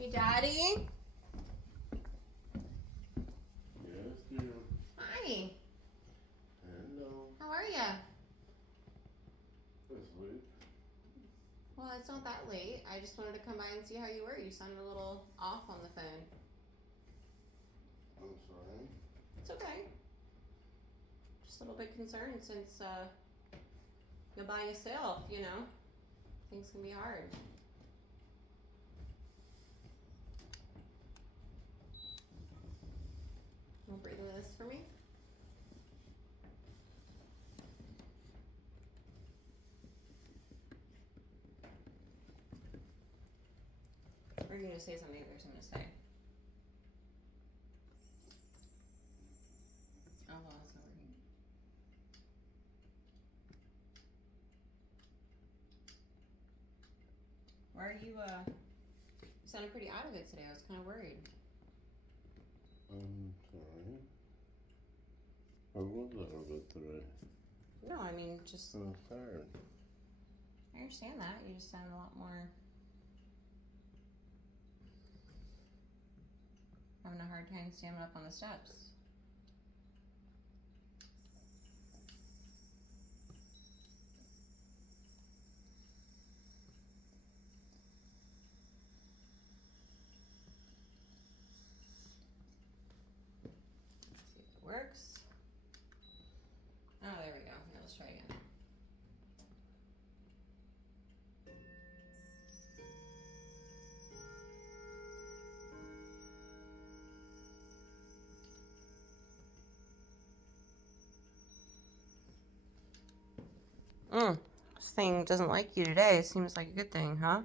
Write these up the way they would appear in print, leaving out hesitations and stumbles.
Hey, Daddy. Yes, dear. Hi. Hello. How are ya? It's late. Well, it's not that late. I just wanted to come by and see how you were. You sounded a little off on the phone. I'm sorry. It's okay. Just a little bit concerned since you're by yourself, you know. Things can be hard. You want to breathe into this for me? Or are you going to say something? There's something to say. Oh, well, it's not working. Why are you, you sounded pretty out of it today. I was kind of worried. I'm sorry. I was a little bit today. No, I mean, just, I was tired. I understand that. You just sound a lot more having a hard time standing up on the steps. See if it works. Oh, there we go. Now let's try again. This thing doesn't like you today. It seems like a good thing, huh?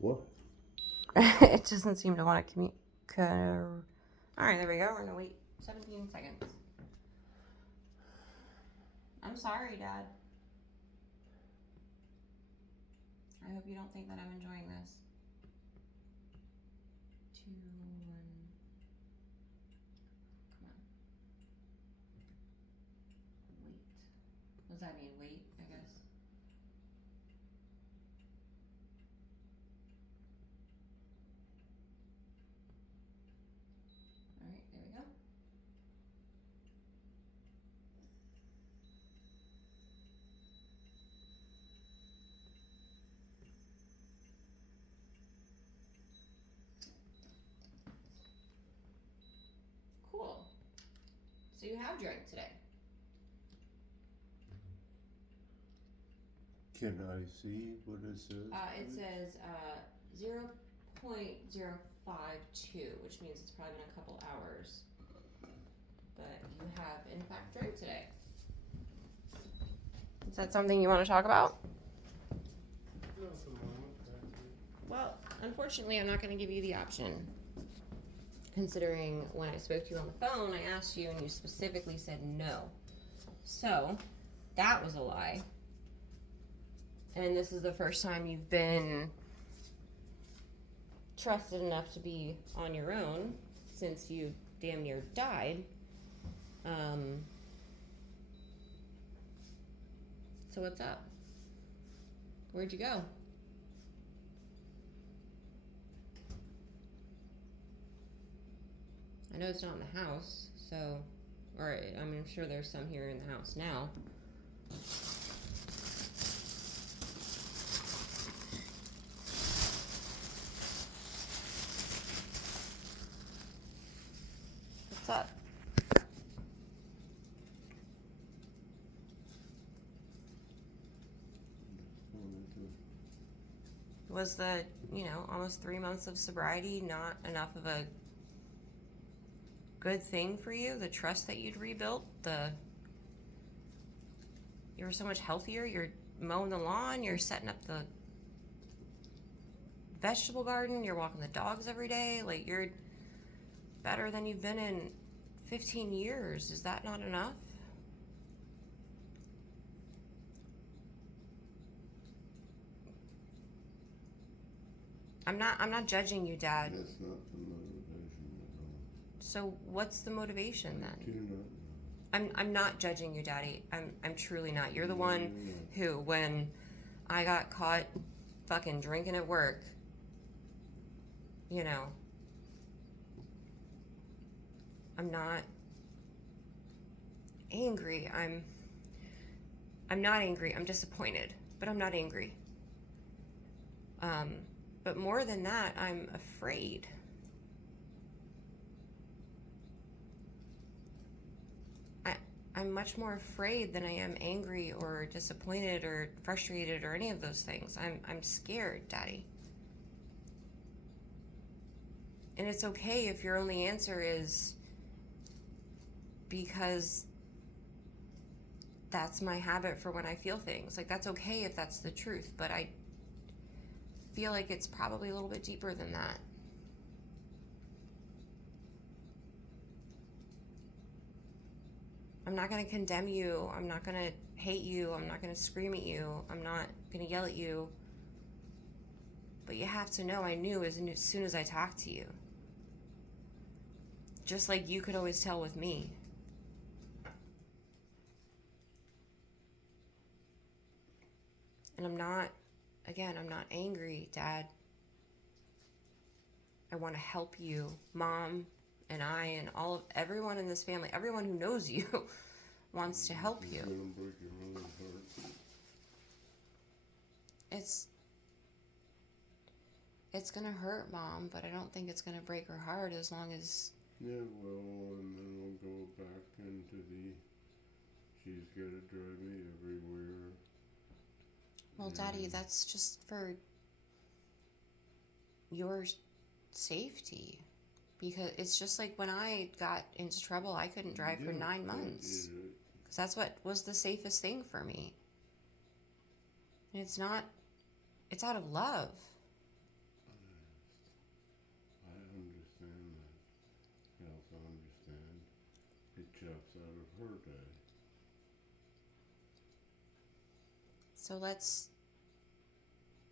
What? It doesn't seem to want to communicate. Alright, there we go. We're going to wait 17 seconds. I'm sorry, Dad. I hope you don't think that I'm enjoying this. 2, 1. Come on. Wait. What does that mean? Wait, I guess. Alright, there we go. Cool. So you have drank today. Can I see what it says? It says 0.052, which means it's probably been a couple hours. But you have, in fact, drank today. Is that something you want to talk about? No, for the moment. Well, unfortunately, I'm not going to give you the option. Considering when I spoke to you on the phone, I asked you and you specifically said no. So, that was a lie. And this is the first time you've been trusted enough to be on your own since you damn near died. So what's up? Where'd you go? I know it's not in the house, so, or I mean, I'm sure there's some here in the house now. What's up? Was the, almost 3 months of sobriety not enough of a good thing for you? The trust that you'd rebuilt? You were so much healthier? You're mowing the lawn, you're setting up the vegetable garden, you're walking the dogs every day, like you're better than you've been in 15 years. Is that not enough? I'm not judging you, Dad. That's not the motivation at all. So what's the motivation I then? do not know. I'm not judging you, Daddy. I'm truly not. You're the one who, when I got caught fucking drinking at work, you know, I'm not angry. I'm not angry. I'm disappointed, but I'm not angry. But more than that, I'm afraid. I'm much more afraid than I am angry or disappointed or frustrated or any of those things. I'm scared, Daddy. And it's okay if your only answer is because that's my habit for when I feel things. Like, that's okay if that's the truth, but I feel like it's probably a little bit deeper than that. I'm not going to condemn you. I'm not going to hate you. I'm not going to scream at you. I'm not going to yell at you. But you have to know I knew as soon as I talked to you. Just like you could always tell with me. And I'm not angry, Dad. I want to help you, Mom, and I, and everyone in this family, everyone who knows you wants to help you. It's gonna hurt, Mom, but I don't think it's gonna break her heart as long as... Yeah, well, and then I'll go back into she's gotta drive me everywhere. Well, Daddy, that's just for your safety. Because it's just like when I got into trouble, I couldn't drive for 9 months. Because that's what was the safest thing for me. And it's out of love. I understand that. I also understand it chops out of her day. So let's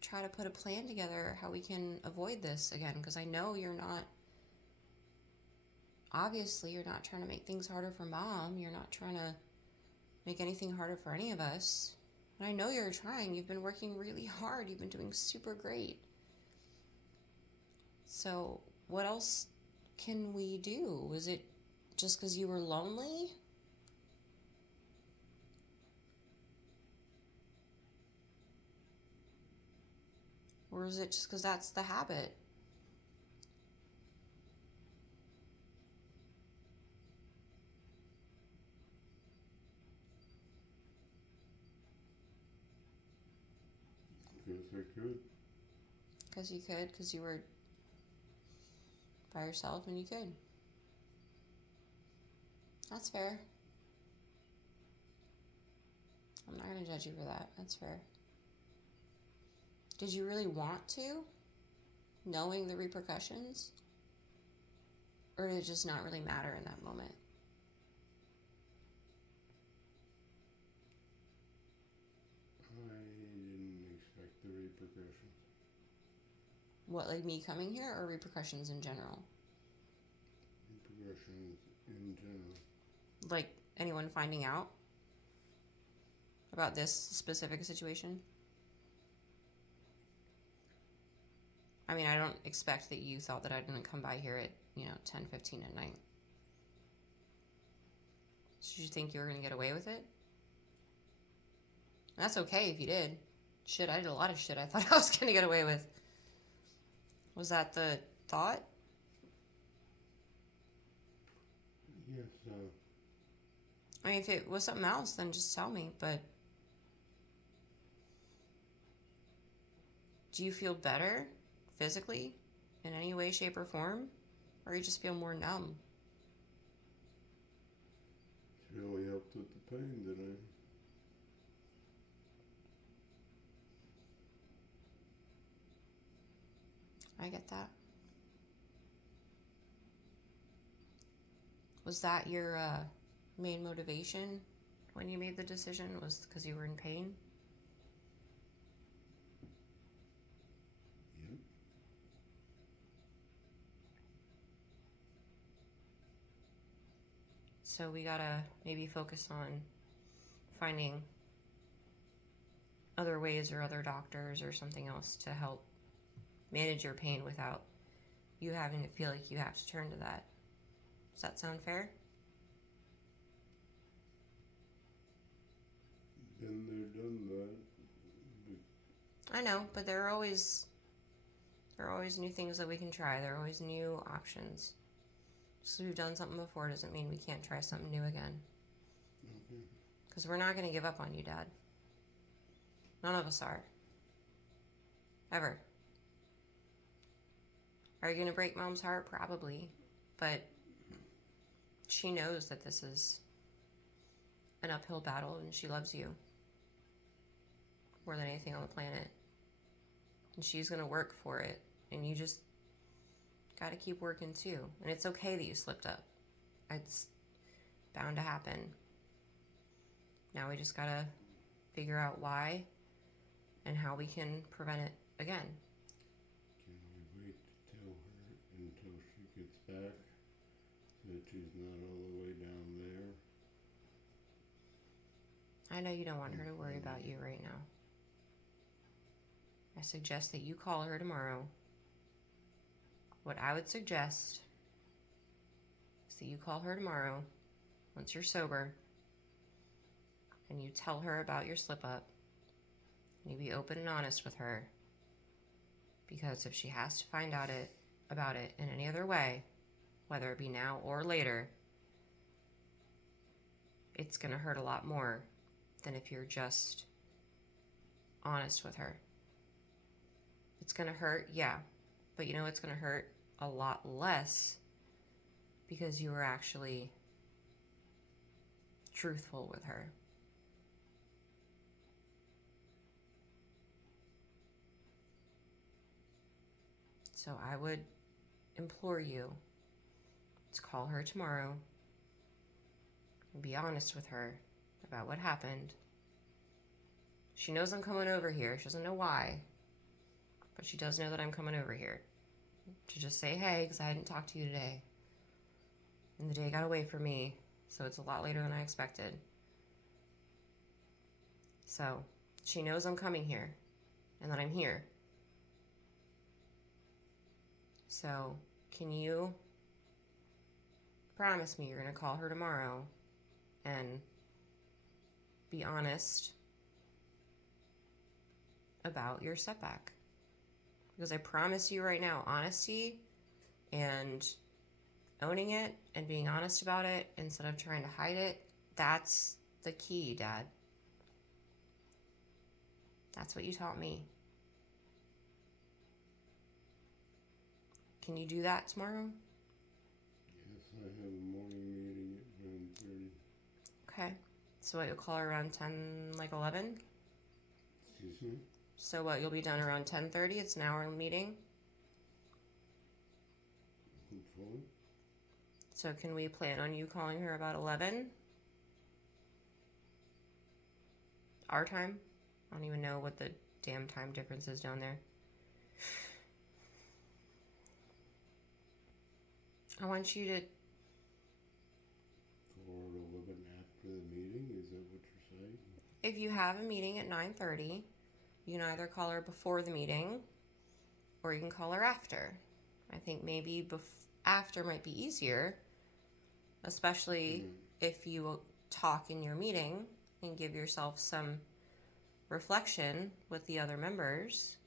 try to put a plan together how we can avoid this again. Because I know obviously you're not trying to make things harder for Mom. You're not trying to make anything harder for any of us. And I know you're trying. You've been working really hard. You've been doing super great. So what else can we do? Was it just because you were lonely? Or is it just because that's the habit? Guess I could. Because you could, because you were by yourself and you could. That's fair. I'm not going to judge you for that. That's fair. Did you really want to, knowing the repercussions? Or did it just not really matter in that moment? I didn't expect the repercussions. What, like me coming here, or repercussions in general? Repercussions in general. Like anyone finding out about this specific situation? I mean, I don't expect that you thought that I didn't come by here at, 10:15 at night. Did you think you were going to get away with it? That's okay if you did. Shit, I did a lot of shit I thought I was going to get away with. Was that the thought? Yes, I mean, if it was something else, then just tell me, but... Do you feel better, physically, in any way, shape, or form? Or you just feel more numb? it really helped with the pain, didn't I get that. Was that your main motivation when you made the decision? Was because you were in pain? Yep. So we gotta maybe focus on finding other ways or other doctors or something else to help manage your pain without you having to feel like you have to turn to that. Does that sound fair? Been there, done that. I know, but there are always new things that we can try. There are always new options. Just because we've done something before doesn't mean we can't try something new again. Okay. Because we're not going to give up on you, Dad. None of us are. Ever. Are you going to break Mom's heart? Probably. But she knows that this is an uphill battle and she loves you more than anything on the planet. And she's going to work for it. And you just got to keep working too. And it's okay that you slipped up. It's bound to happen. Now we just got to figure out why and how we can prevent it again. Can we wait to tell her until she gets back so that she's not all the way down there? I know you don't want her to worry about you right now. I suggest that you call her tomorrow. What I would suggest is that you call her tomorrow once you're sober and you tell her about your slip up. And you be open and honest with her. Because if she has to find out about it in any other way, whether it be now or later, it's going to hurt a lot more than if you're just honest with her. It's going to hurt, yeah. But you know it's going to hurt a lot less because you were actually truthful with her. So I would implore you to call her tomorrow and be honest with her about what happened. She knows I'm coming over here. She doesn't know why, but she does know that I'm coming over here to just say hey, because I didn't talk to you today. And the day got away from me, so it's a lot later than I expected. So she knows I'm coming here and that I'm here. So can you promise me you're going to call her tomorrow and be honest about your setback? Because I promise you right now, honesty and owning it and being honest about it instead of trying to hide it, that's the key, Dad. That's what you taught me. Can you do that tomorrow? Yes, I have a morning meeting at 9:30. Okay. So what, you'll call her around 10, like 11? Excuse me? So what, you'll be done around 10:30? It's an hour meeting. Hopefully. So can we plan on you calling her about 11? Our time? I don't even know what the damn time difference is down there. I want you to... Call her at 11 after the meeting? Is that what you're saying? If you have a meeting at 9:30, you can either call her before the meeting or you can call her after. I think maybe after might be easier, especially if you talk in your meeting and give yourself some reflection with the other members.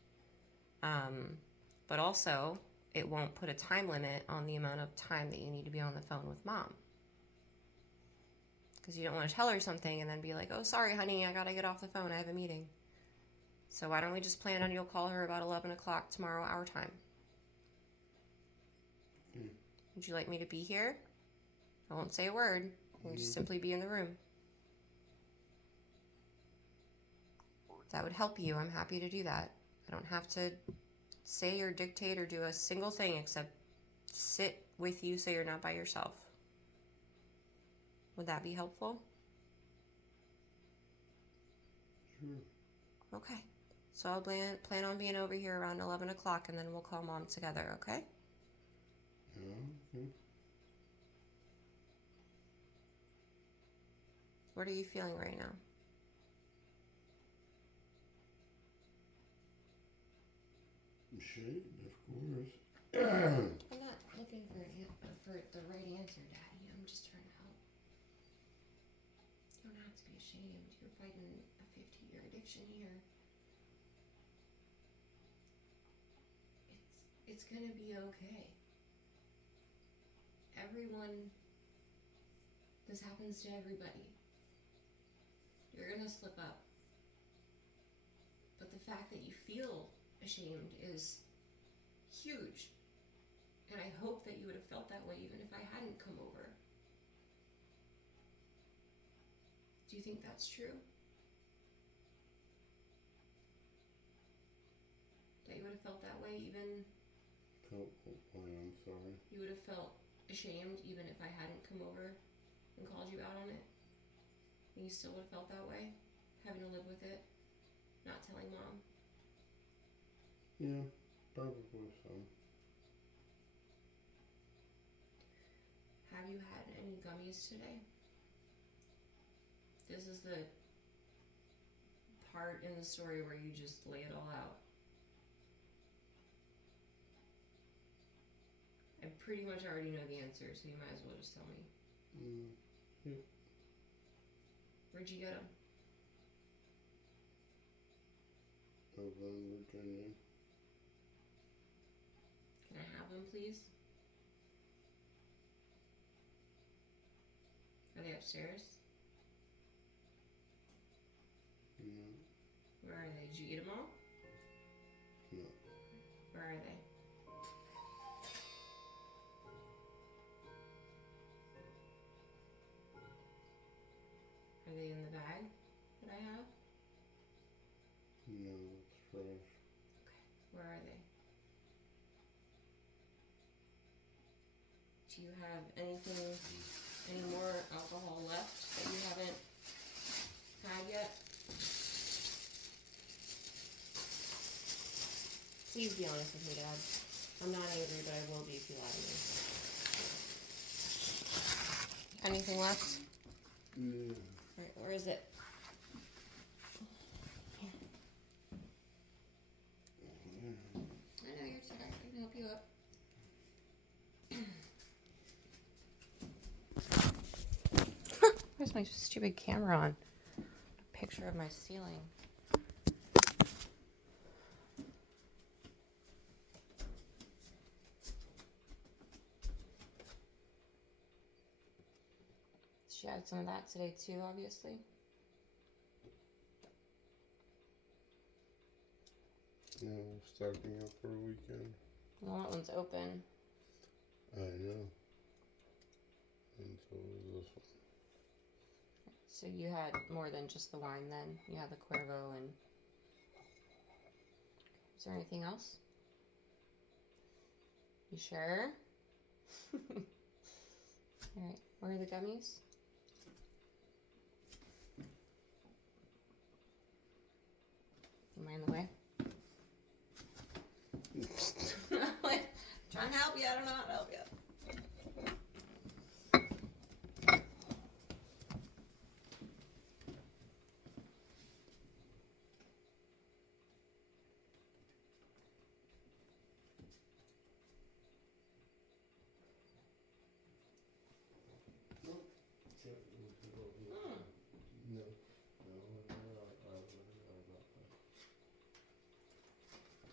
But also, it won't put a time limit on the amount of time that you need to be on the phone with Mom. Because you don't want to tell her something and then be like, oh, sorry, honey, I got to get off the phone. I have a meeting. So why don't we just plan on you'll call her about 11 o'clock tomorrow, our time? Okay. Would you like me to be here? I won't say a word. I'll just simply be in the room. If that would help you, I'm happy to do that. I don't have to say or dictate or do a single thing except sit with you so you're not by yourself. Would that be helpful? Sure. Okay. So I'll plan on being over here around 11 o'clock and then we'll call Mom together, okay? Yeah, okay. What are you feeling right now? Shade, of course. I'm not looking for the right answer, Daddy. I'm just trying to help. You don't have to be ashamed. You're fighting a 50-year addiction here. It's gonna be okay. This happens to everybody. You're gonna slip up. But the fact that you feel ashamed is huge. And I hope that you would have felt that way even if I hadn't come over. Do you think that's true? That you would have felt that way even... I'm sorry. You would have felt ashamed even if I hadn't come over and called you out on it? And you still would have felt that way? Having to live with it? Not telling Mom? Yeah, probably so. Have you had any gummies today? This is the part in the story where you just lay it all out. I pretty much already know the answer, so you might as well just tell me. Yeah. Where'd you get them? Over in Virginia. Can I have them, please? Are they upstairs? No. Where are they? Did you eat them all? No. Where are they? Are they in the bag that I have? No, it's fresh. Okay. Where are they? Do you have any more alcohol left that you haven't had yet? Please be honest with me, Dad. I'm not angry, but I will be if you lie to me. Anything left? Yeah. Right, where is it? Here. I know you're tired. I can help you up. Where's my stupid camera on? A picture of my ceiling. She had some of that today too, obviously. Yeah, we're stocking up for a weekend. Well, that one's open. I know. And so is this one. So you had more than just the wine then? You had the Cuervo and... Is there anything else? You sure? Alright, where are the gummies? Am I in the way? Trying to help you, I don't know how to help you.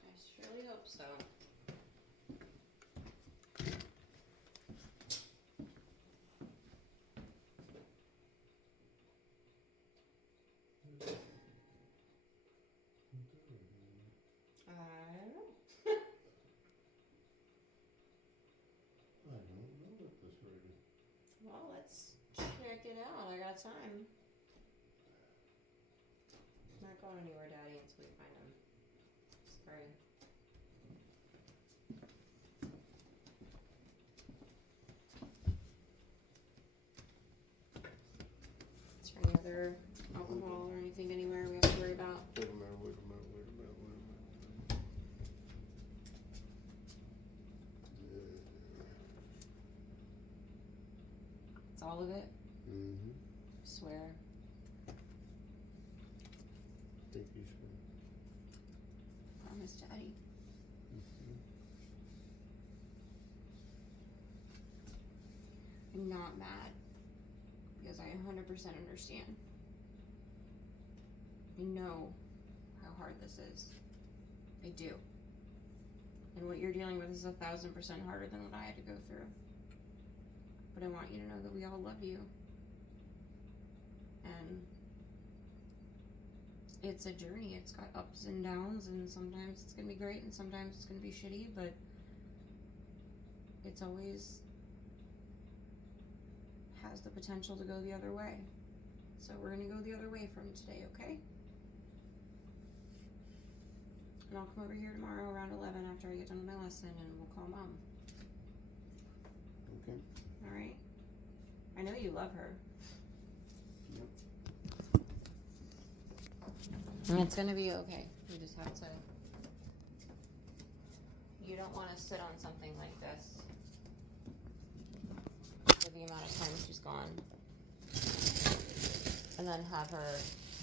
I surely hope so. I don't know at this rate. Well, let's check it out. I got time. Not going anywhere, Daddy, until we find him. Sorry. Is there any other alcohol or anything anywhere we have to worry about? Wait a minute. It's all of it? Mm-hmm. I swear. Think you should. Promise, Daddy. not mad because I 100% understand. I know how hard this is. I do. And what you're dealing with is 1,000% harder than what I had to go through. But I want you to know that we all love you. And it's a journey. It's got ups and downs, and sometimes it's gonna be great and sometimes it's gonna be shitty, but it's always has the potential to go the other way. So we're gonna go the other way from today, okay? And I'll come over here tomorrow around 11 after I get done with my lesson, and we'll call Mom. Okay. Alright? I know you love her. Yep. And it's gonna be okay. You just have to. You don't want to sit on something like this for the amount of time she's gone. And then have her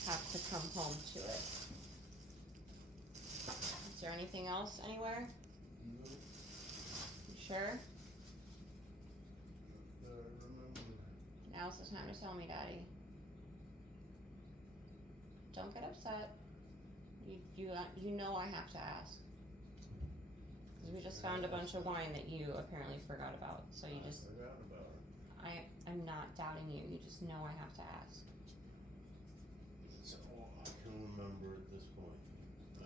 have to come home to it. Is there anything else anywhere? No. You sure? I remember. Now's the time to tell me, Daddy. Don't get upset. You know I have to ask. Because we just found a bunch of wine that you apparently forgot about. So you just. I forgot about it. I'm not doubting you. You just know I have to ask. So I can remember at this point.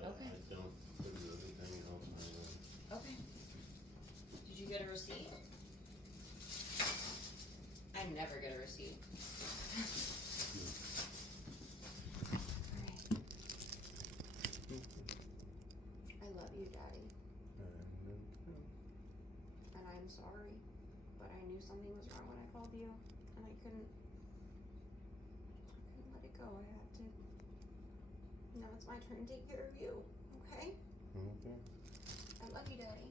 Okay. I don't do anything else I know. Okay. Did you get a receipt? I never get a receipt. Alright. I love you, Daddy. And I'm sorry. But I knew something was wrong when I called you. And I couldn't let it go. I had to. Now it's my turn to take care of you. Okay? Okay. I love you, Daddy.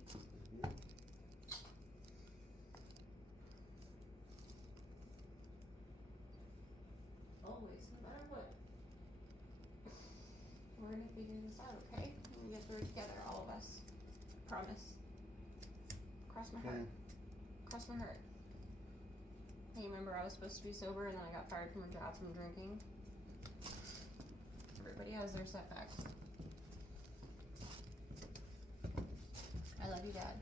Always, no matter what. We're gonna figure this out, okay? We're gonna get through it together, all of us. Promise. Cross my heart. Cross my heart. Hey, remember I was supposed to be sober and then I got fired from a job from drinking? Everybody has their setbacks. I love you, Dad.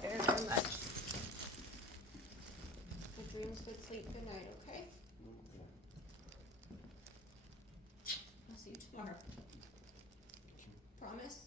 Very, very much. Good dreams, good sleep, good night, okay? I'll see you tomorrow. Promise?